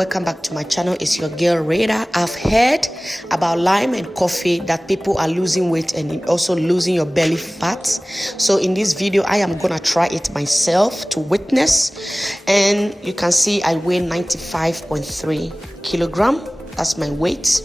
welcome back to my channel. It's your girl Rada. I've heard about lime and coffee that people are losing weight and also losing your belly fat. So in this video I am gonna try it myself to witness, and you can see I weigh 95.3 kilogram. That's my weight,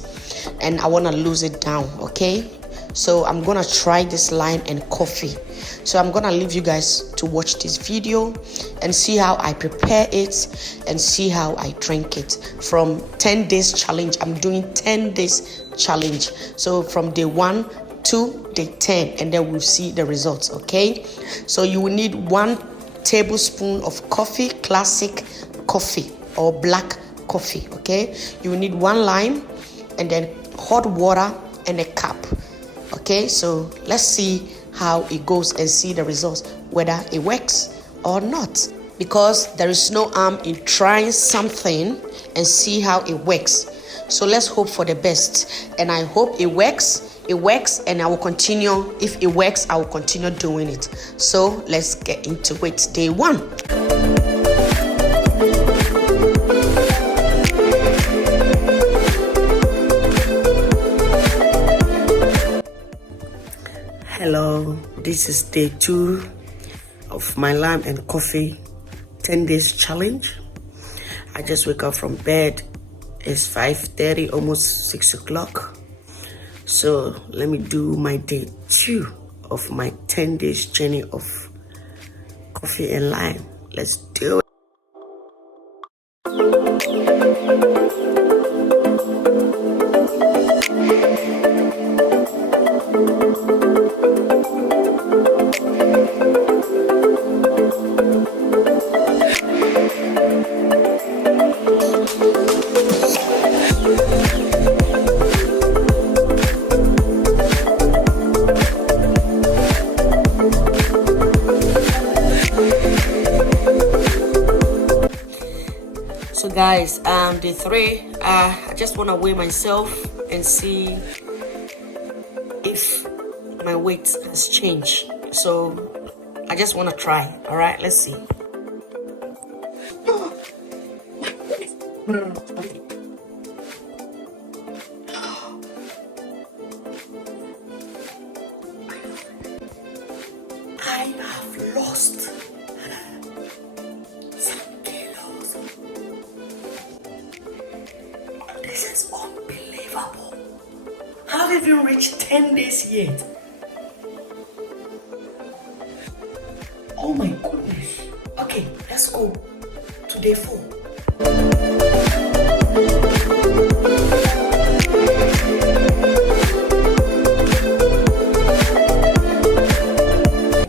and I want to lose it down. Okay, so I'm gonna try this lime and coffee. So I'm gonna leave you guys to watch this video and see how I prepare it and see how I drink it. From 10 days challenge, I'm doing 10 days challenge. So from day 1 to day 10, and then we'll see the results. Okay, so you will need 1 tablespoon of coffee, classic coffee or black coffee. Okay, you will need 1 lime and then hot water and a cup. Okay, so let's see how it goes and see the results, whether it works or not, because there is no harm in trying something and see how it works. So let's hope for the best, and I hope it works. And I will continue. If it works, I will continue doing it. So let's get into it. Day 1. Hello, this is day 2 of my lime and coffee 10 days challenge. I just wake up from bed. It's 5:30, almost 6 o'clock. So let me do my day 2 of my 10 days journey of coffee and lime. Let's do it. So guys, day 3, I just want to weigh myself and see if my weight has changed. So I just want to try. All right, let's see. I have lost some kilos. This is unbelievable. I haven't even reached 10 days yet. Oh my goodness. Okay, let's go to day 4.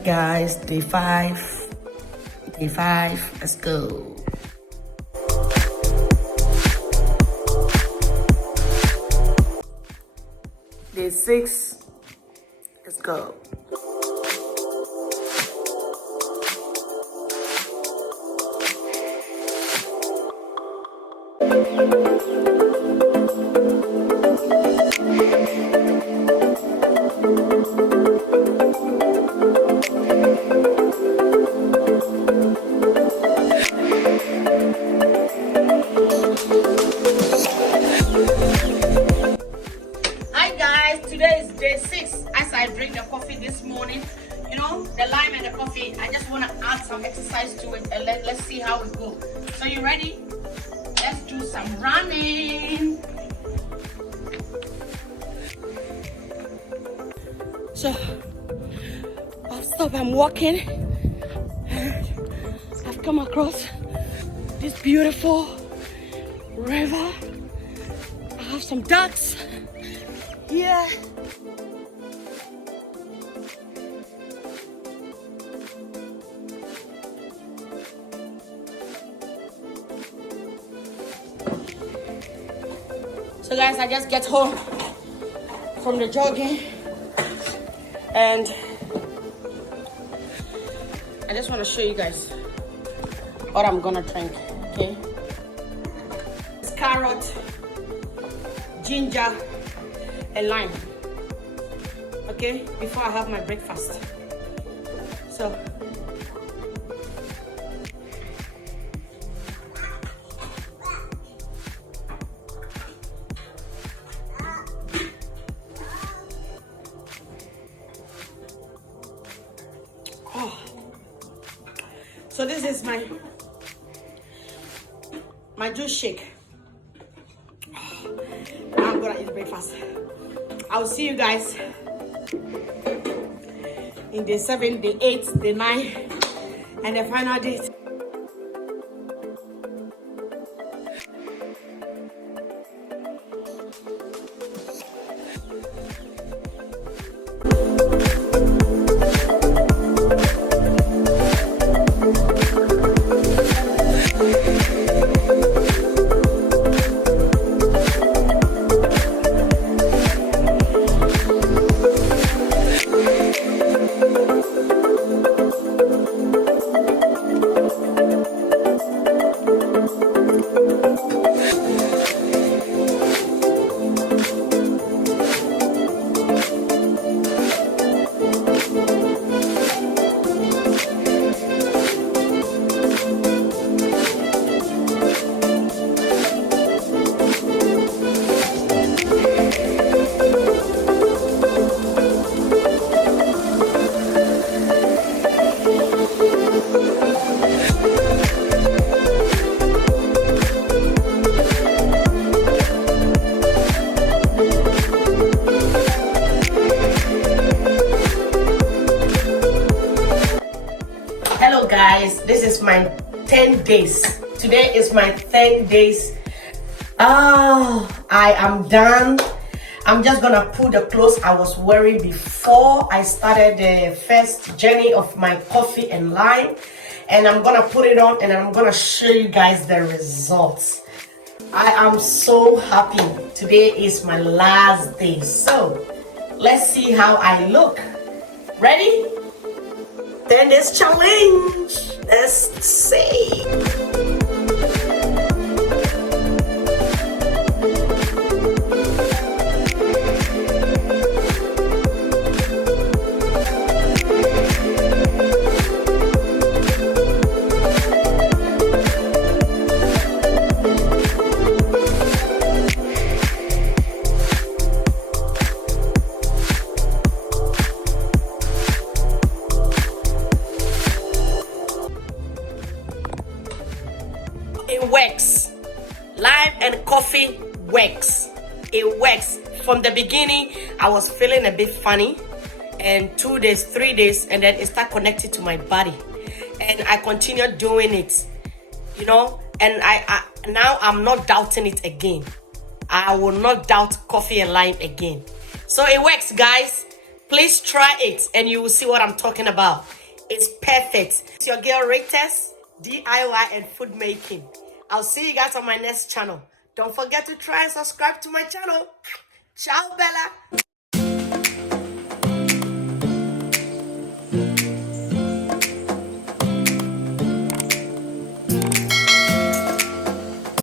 Guys, day 5. Day 5, let's go. Day 6, let's go. Today is day 6 as I drink the coffee this morning. You know, the lime and the coffee. I just want to add some exercise to it, and let's see how it goes. So you ready? Let's do some running. So I've stopped, I'm walking, and I've come across this beautiful river. I have some ducks here. So guys, I just get home from the jogging, and I just want to show you guys what I'm gonna drink. Okay, it's carrot, ginger, and lime. Okay, before I have my breakfast. So So this is my juice shake. Now I'm gonna eat breakfast. I'll see you guys in day 7, day 8, day 9, and the final day. Hello guys, this is my 10 days. Today is my 10 days. I am done. I'm just gonna put the clothes I was wearing before I started the first journey of my coffee and lime, and I'm gonna put it on and I'm gonna show you guys the results. I am so happy. Today is my last day, so let's see how I look. Ready? 10 days challenge. Let's see. It works. Lime and coffee works. It works. From the beginning, I was feeling a bit funny, and 2 days, 3 days, and then it started connecting to my body, and I continued doing it, you know. And I now I'm not doubting it again. I will not doubt coffee and lime again. So it works, guys. Please try it, and you will see what I'm talking about. It's perfect. It's your girl Raytess, DIY and food making. I'll see you guys on my next channel. Don't forget to try and subscribe to my channel. Ciao, Bella.